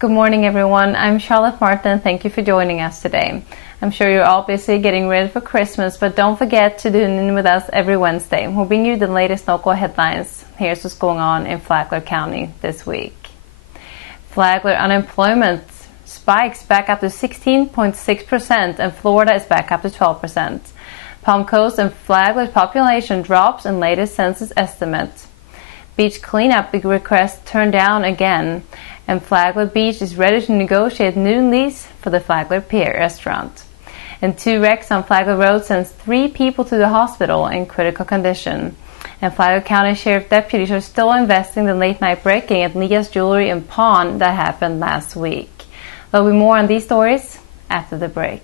Good morning, everyone. I'm Charlotte Martin. Thank you for joining us today. I'm sure you're all busy getting ready for Christmas, but don't forget to tune in with us every Wednesday. We'll bring you the latest local headlines. Here's what's going on in Flagler County this week. Flagler unemployment spikes back up to 16.6%, and Florida is back up to 12%. Palm Coast and Flagler's population drops in latest census estimate. Beach cleanup request turned down again, and Flagler Beach is ready to negotiate new lease for the Flagler Pier restaurant. And 2 wrecks on Flagler Road sends 3 people to the hospital in critical condition. And Flagler County Sheriff deputies are still investigating the late-night breaking at Leah's Jewelry and Pawn that happened last week. There'll be more on these stories after the break.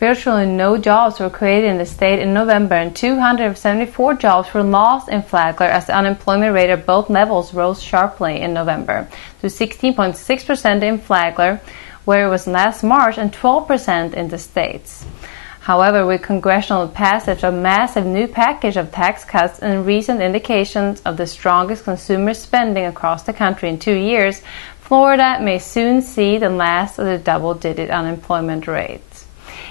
Virtually no jobs were created in the state in November, and 274 jobs were lost in Flagler as the unemployment rate at both levels rose sharply in November to 16.6% in Flagler, where it was last March, and 12% in the states. However, with congressional passage of a massive new package of tax cuts and recent indications of the strongest consumer spending across the country in 2 years, Florida may soon see the last of the double-digit unemployment rate.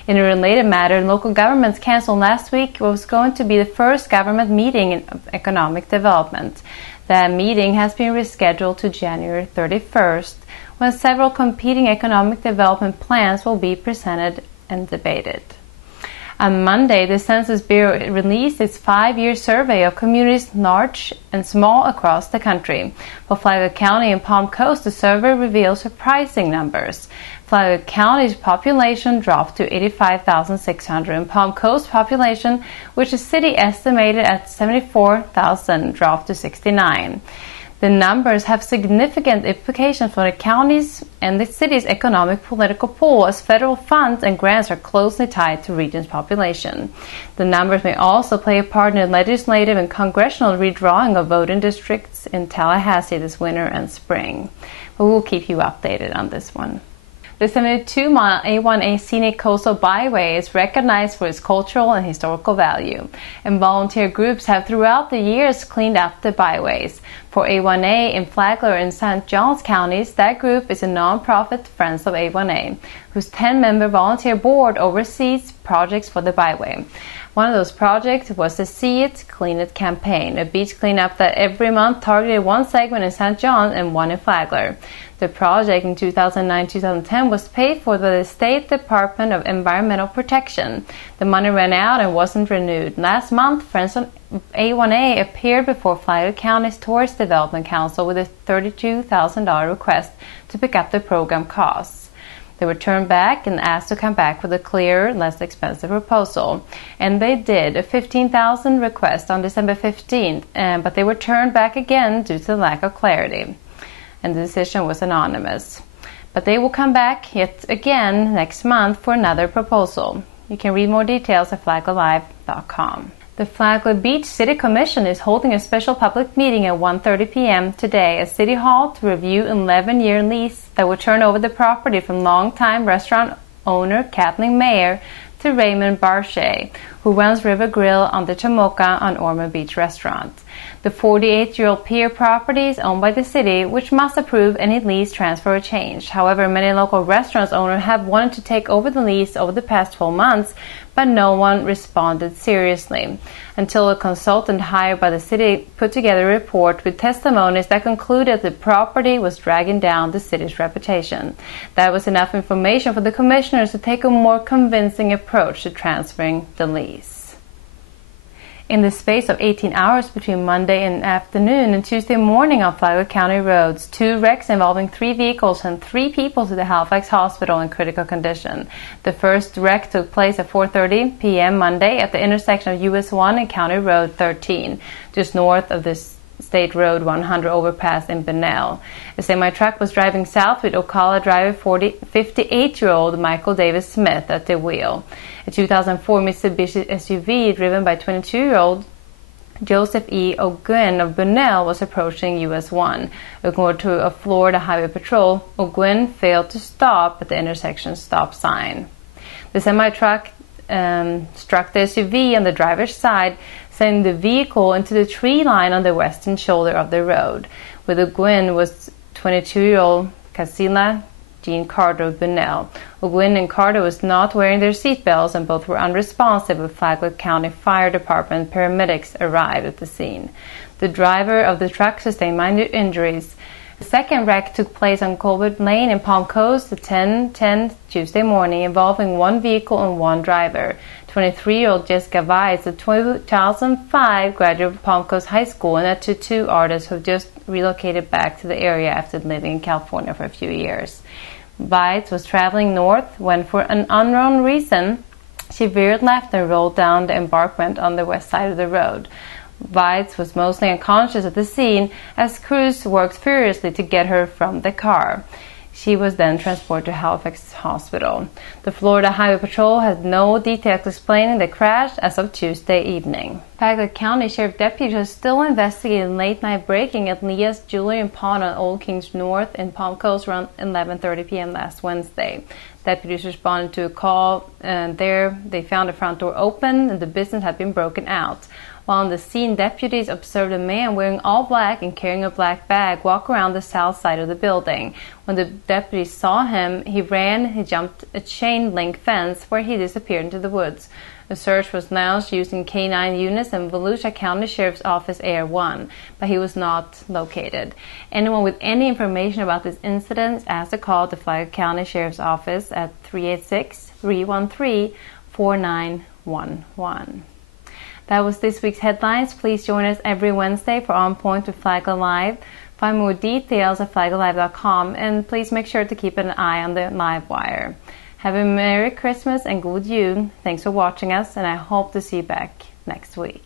In a related matter, local governments canceled last week what was going to be the first government meeting in economic development. That meeting has been rescheduled to January 31st, when several competing economic development plans will be presented and debated. On Monday, the Census Bureau released its 5-year survey of communities large and small across the country. For Flagler County and Palm Coast, the survey reveals surprising numbers. Flagler County's population dropped to 85,600, and Palm Coast population, which the city estimated at 74,000, dropped to 69. The numbers have significant implications for the county's and the city's economic political pool, as federal funds and grants are closely tied to region's population. The numbers may also play a part in the legislative and congressional redrawing of voting districts in Tallahassee this winter and spring. But we'll keep you updated on this one. The 72-mile A1A Scenic Coastal Byway is recognized for its cultural and historical value, and volunteer groups have throughout the years cleaned up the byways. For A1A in Flagler and St. Johns counties, that group is a nonprofit Friends of A1A, whose 10-member volunteer board oversees projects for the byway. One of those projects was the See It, Clean It campaign, a beach cleanup that every month targeted one segment in St. John and one in Flagler. The project in 2009-2010 was paid for by the State Department of Environmental Protection. The money ran out and wasn't renewed. Last month, Friends of A1A appeared before Flagler County's Tourist Development Council with a $32,000 request to pick up the program costs. They were turned back and asked to come back with a clearer, less expensive proposal. And they did, a $15,000 request on December 15th, but they were turned back again due to the lack of clarity. And the decision was anonymous. But they will come back yet again next month for another proposal. You can read more details at flaglerlive.com. The Flagler Beach City Commission is holding a special public meeting at 1:30 p.m. today at City Hall to review an 11-year lease that will turn over the property from longtime restaurant owner Kathleen Mayer to Raymond Barche, who runs River Grill on the Tomoka on Ormond Beach Restaurant. The 48-year-old pier property is owned by the city, which must approve any lease transfer or change. However, many local restaurant owners have wanted to take over the lease over the past 12 months, but no one responded seriously until a consultant hired by the city put together a report with testimonies that concluded the property was dragging down the city's reputation. That was enough information for the commissioners to take a more convincing approach to transferring the lease. In the space of 18 hours between Monday and afternoon and Tuesday morning on Flagler County roads, 2 wrecks involving 3 vehicles sent 3 people to the Halifax Hospital in critical condition. The first wreck took place at 4:30 p.m. Monday at the intersection of US 1 and County Road 13, just north of the State Road 100 overpass in Bunnell. A semi-truck was driving south with Ocala driver 58-year-old Michael Davis Smith at the wheel. A 2004 Mitsubishi SUV driven by 22-year-old Joseph E. O'Gwyn of Bunnell was approaching US 1. According to a Florida Highway Patrol, O'Gwyn failed to stop at the intersection stop sign. The semi-truck struck the SUV on the driver's side, sending the vehicle into the tree line on the western shoulder of the road. With O'Gwyn was 22-year-old Casilla Jean Carter of Bunnell. O'Gwyn and Carter was not wearing their seatbelts, and both were unresponsive when Flagler County Fire Department paramedics arrived at the scene. The driver of the truck sustained minor injuries. The second wreck took place on Colbert Lane in Palm Coast at 10:10 Tuesday morning, involving one vehicle and one driver. 23-year-old Jessica Weitz, a 2005 graduate of Palm Coast High School, and a tattoo artist who just relocated back to the area after living in California for a few years. Weitz was traveling north when, for an unknown reason, she veered left and rolled down the embankment on the west side of the road. Weitz was mostly unconscious at the scene as crews worked furiously to get her from the car. She was then transported to Halifax Hospital. The Florida Highway Patrol has no details explaining the crash as of Tuesday evening. Flagler County Sheriff deputies are still investigating late-night breaking at Leah's Jewelry and Pawn on Old Kings North in Palm Coast around 11:30 p.m. last Wednesday. Deputies responded to a call, and there they found the front door open and the business had been broken out. While on the scene, deputies observed a man wearing all black and carrying a black bag walk around the south side of the building. When the deputies saw him, he ran, he jumped a chain-link fence where he disappeared into the woods. A search was launched using K-9 units and Volusia County Sheriff's Office Air 1, but he was not located. Anyone with any information about this incident is asked to call the Flagler County Sheriff's Office at 386-313-4911. That was this week's headlines. Please join us every Wednesday for On Point with Flagler Live. Find more details at flaglerlive.com, and please make sure to keep an eye on the live wire. Have a Merry Christmas and God Jul. Thanks for watching us, and I hope to see you back next week.